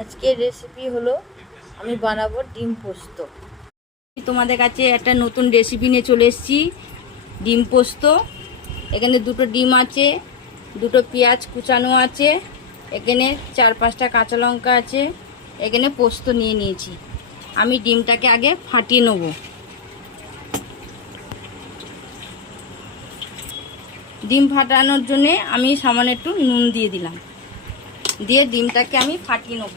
আজকের রেসিপি হলো আমি বানাবো ডিম পোস্ত। তোমাদের কাছে একটা নতুন রেসিপি নিয়ে চলে এসেছি, ডিম পোস্ত। এখানে দুটো ডিম আছে, দুটো পেঁয়াজ কুচানো আছে, এখানে 4-5টা কাঁচা লঙ্কা আছে, এখানে পোস্ত নিয়ে নিয়েছি। আমি ডিমটাকে আগে ফাটিয়ে নেব। ডিম ফাটানোর জন্যে আমি সামান্য একটু নুন দিয়ে দিলাম, দিয়ে ডিমটাকে আমি ফাটিয়ে নেব।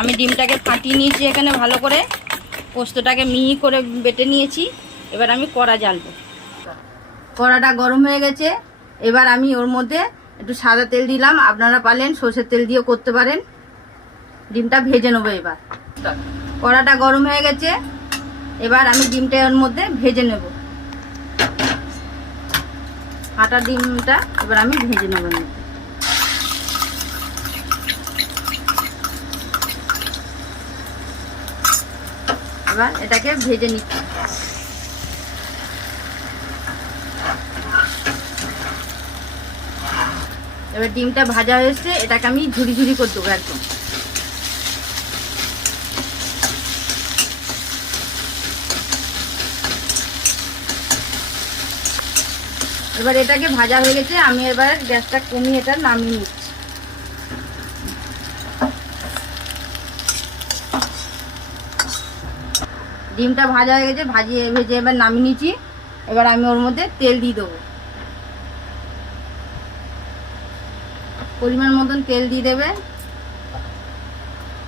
আমি ডিমটাকে ফাটিয়ে নিয়েছি, এখানে ভালো করে পোস্তটাকে মিহি করে বেটে নিয়েছি। এবার আমি কড়া জ্বালবো। কড়াটা গরম হয়ে গেছে, এবার আমি ওর মধ্যে একটু সাদা তেল দিলাম, আপনারা পারলেন সর্ষের তেল দিয়েও করতে পারেন। ডিমটা ভেজে নেবো। এবার কড়াটা গরম হয়ে গেছে, এবার আমি ডিমটা ওর মধ্যে ভেজে নেব। ফাটা ডিমটা এবার আমি ভেজে নেব। এবার এটাকে ভেজে নিচ্ছি। এবার ডিমটা ভাজা হয়েছে, এটাকে আমি ঝুরি ঝুরি করে দেবো একদম। এবার এটাকে ভাজা হয়ে গেছে, আমি এবার গ্যাসটা কমিয়ে এটা নামিয়ে নিচ্ছি। ডিমটা ভাজা হয়ে গেছে, ভেজে এবার নামিয়ে নিচ্ছি। এবার আমি ওর মধ্যে তেল দিয়ে দেবো, পরিমাণ মতন তেল দিয়ে দেবে।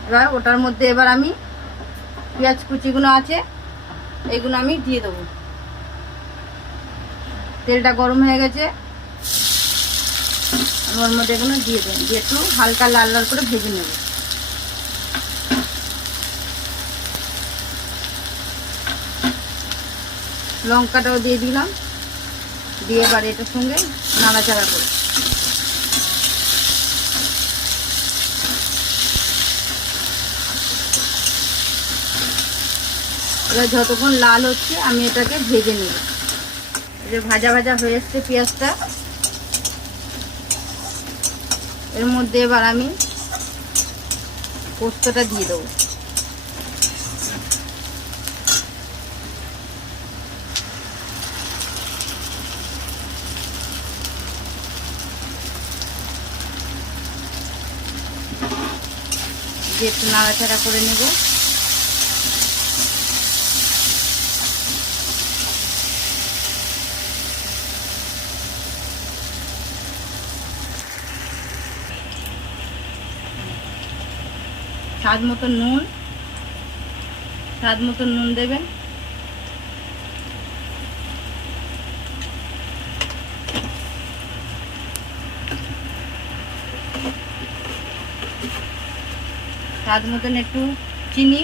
এবার ওটার মধ্যে এবার আমি পেঁয়াজ কুচিগুলো আছে এইগুলো আমি দিয়ে দেবো। তেলটা গরম হয়ে গেছে, আমি ওর মধ্যে এগুলো দিয়ে দেবো, দিয়ে একটু হালকা লাল লাল করে ভেজে নেব। লঙ্কাটাও দিয়ে দিলাম, দিয়ে এবার এটার সঙ্গে নাড়াচাড়া করে এবার যতক্ষণ লাল হচ্ছে আমি এটাকে ভেজে নেব। যে ভাজা ভাজা হয়ে এসছে পেঁয়াজটা, এর মধ্যে এবার আমি পোস্তটা দিয়ে দেবো। দিয়ে একটু নাড়াচাড়া করে নেব। স্বাদ মতো নুন দেবেন। স্বাদ মতন একটু চিনি,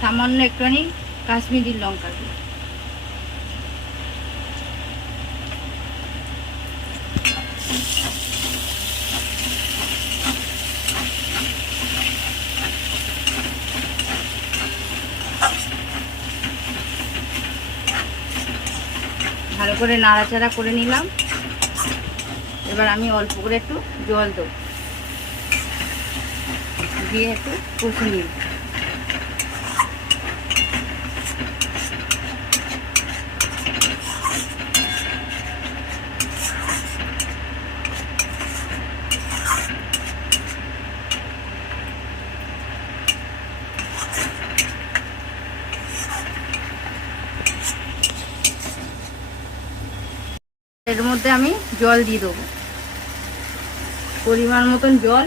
সামান্য একটুখানি কাশ্মীরি লঙ্কা দিই। ভালো করে নাড়াচাড়া করে নিলাম। এবার আমি অল্প করে একটু জল দেবো, দিয়ে একটু কষে নিই। এর মধ্যে আমি জল দিয়ে দেবো, পরিমাণ মতন জল।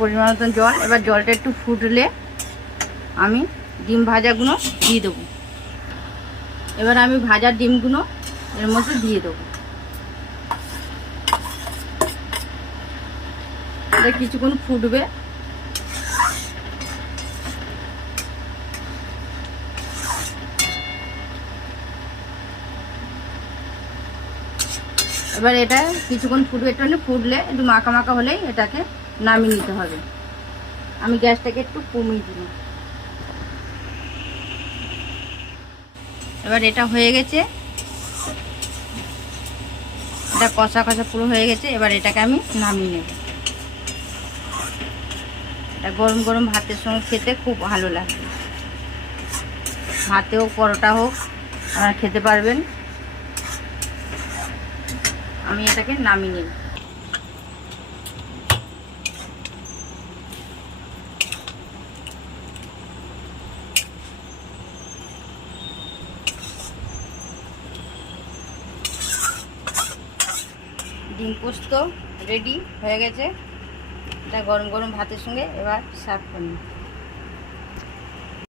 পরিমাণ মতন জল। এবার জলটা একটু ফুটলে আমি ডিম ভাজাগুলো দিয়ে দেবো। এবার আমি ভাজার ডিমগুলো এর মধ্যে দিয়ে দেবো। এটা কিছুক্ষণ ফুটবে। এবার এটা কিছুক্ষণ ফুটবে, একটু ফুটলে একটু মাখা মাখা হলেই এটাকে নামিয়ে নিতে হবে। আমি গ্যাসটাকে একটু কমিয়ে দিলাম। এবার এটা হয়ে গেছে, এটা কষা কষা পুরো হয়ে গেছে। এবার এটাকে আমি নামিয়ে নেব। এটা গরম গরম ভাতের সঙ্গে খেতে খুব ভালো লাগবে। ভাতে হোক পরোটা হোক আপনারা খেতে পারবেন। আমি এটাকে নামিয়ে নেব। ডিম পোস্ত রেডি হয়ে গেছে। এটা গরম গরম ভাতের সঙ্গে এবার সার্ভ করুন।